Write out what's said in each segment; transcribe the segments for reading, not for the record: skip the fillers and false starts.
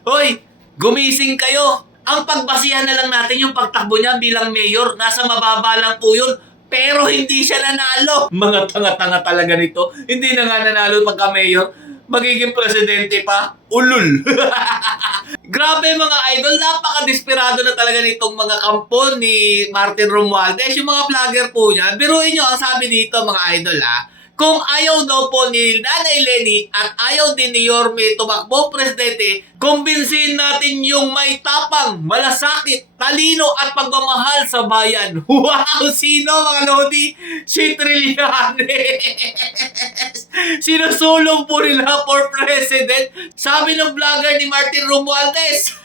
Hoy, gumising kayo. Ang pagbasihan na lang natin yung pagtakbo niya bilang mayor. Nasa mababa lang po yun. Pero hindi siya nanalo. Mga tanga-tanga talaga nito. Hindi na nga nanalo pagka-mayor. Magiging presidente pa. Ulul. Grabe mga idol. Napaka-desperado na talaga nitong mga kampo ni Martin Romualdez. Yung mga vlogger po niya. Biruin nyo ang sabi dito mga idol kung ayaw daw po ni Nanay Lenny at ayaw din ni Yorme tumakbong presidente, kumbinsihin natin yung may tapang, malasakit, talino at pagmamahal sa bayan. Wow! Sino mga lodi? Si Trillanes! Sinusulong po nila for president. Sabi ng vlogger ni Martin Romualdez.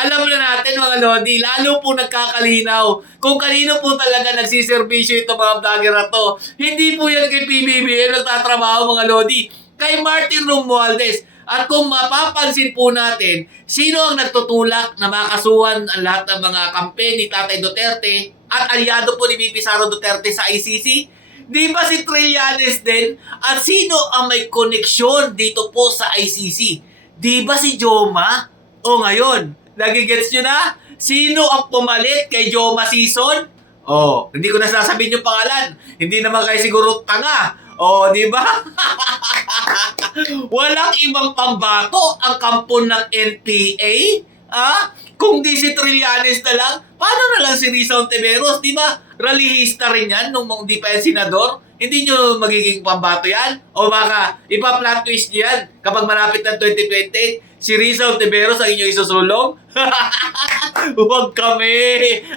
Alam na natin mga lodi, lalo po nagkakalinaw kung kanino po talaga nagsiservisyo itong mga vlogger na to. Hindi po yan kay PBBM nagtatrabaho mga lodi, kay Martin Romualdez. At kung mapapansin po natin, sino ang nagtutulak na makasuhan ang lahat ng mga kampen ni Tatay Duterte at aliado po ni VP Sara Duterte sa ICC? Di ba si Trillanes din? At sino ang may koneksyon dito po sa ICC? Di ba si Joma? O ngayon, nagigets nyo na? Sino ang pumalit kay Joma Season? Oh, hindi ko na sasabihin yung pangalan. Hindi naman kayo siguro tanga. Oh, di ba? Walang ibang pambato ang kampo ng NPA. Kung di si Trillanes na lang, paano na lang si Risa Ontiveros? Di ba? Rallyista rin yan nung di pa yan senador. Hindi nyo magiging pambato yan? O baka ipa-plot twist yan kapag malapit ng 2028, si Risa Ontiveros ang inyong isusulong? Huwag kami.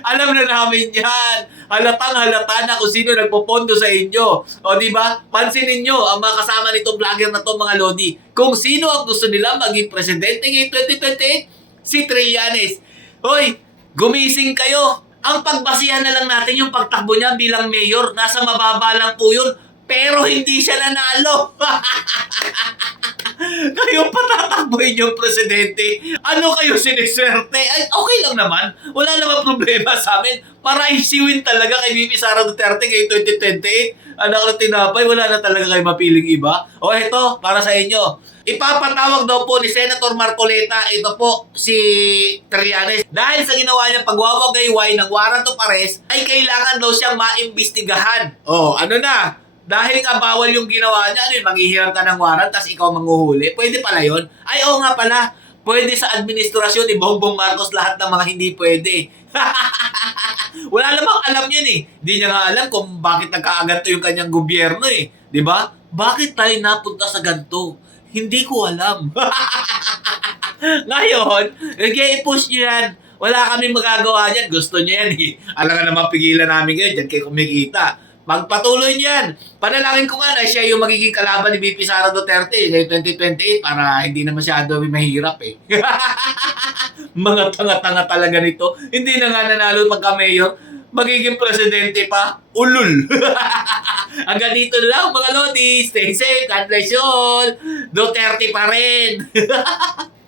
Alam na namin yan. Halatang-halata na kung sino nagpopondo sa inyo. O di ba? Pansinin nyo ang mga kasama nitong vlogger na to mga lodi. Kung sino ang gusto nila maging presidente ngayong 2028, si Trillanes. Hoy, gumising kayo. Ang pagbasihan na lang natin yung pagtakbo niya bilang mayor. Nasa mababa lang po yun. Pero hindi siya nanalo. Kayo pa tatakbuhin yung presidente. Ano kayo siniswerte? Ay, okay lang naman. Wala naman problema sa amin. Para isiwin talaga kay VP Sara Duterte ngayong 2028. Anak na tinapay, wala na talaga kayo mapiling iba. O eto, para sa inyo. Ipapatawag daw po ni Senator Marcoleta, ito po si Trillanes. Dahil sa ginawa niya pagwawagayway ng warrant of arrest, ay kailangan daw siyang maimbestigahan. Oh, ano na? Dahil nga bawal yung ginawa niya, manghihiram ka ng warrant, tas ikaw manghuhuli. Pwede pala yun? Ay, oo nga pala. Pwede sa administrasyon ni Bongbong Marcos lahat ng mga hindi pwede. Wala namang alam yun Hindi niya nga alam kung bakit nagkaaganto yung kanyang gobyerno Di ba? Bakit tayo napunta sa ganto? Hindi ko alam. Ngayon, i-push nyo yan. Wala kami magagawa dyan. Gusto nyo yan Alam nga naman pigilan namin ngayon. Diyan kayo kumikita. Magpatuloy niyan. Panalangin ko nga na siya yung magiging kalaban ni VP Sara Duterte ngayong 2028 para hindi na masyado mahirap Mga tanga-tanga talaga nito. Hindi na nga nanalo pagka-mayor. Magiging presidente pa. Ulul. Hanggang dito lang mga lodi. Stay safe. God bless you all. Duterte pa rin.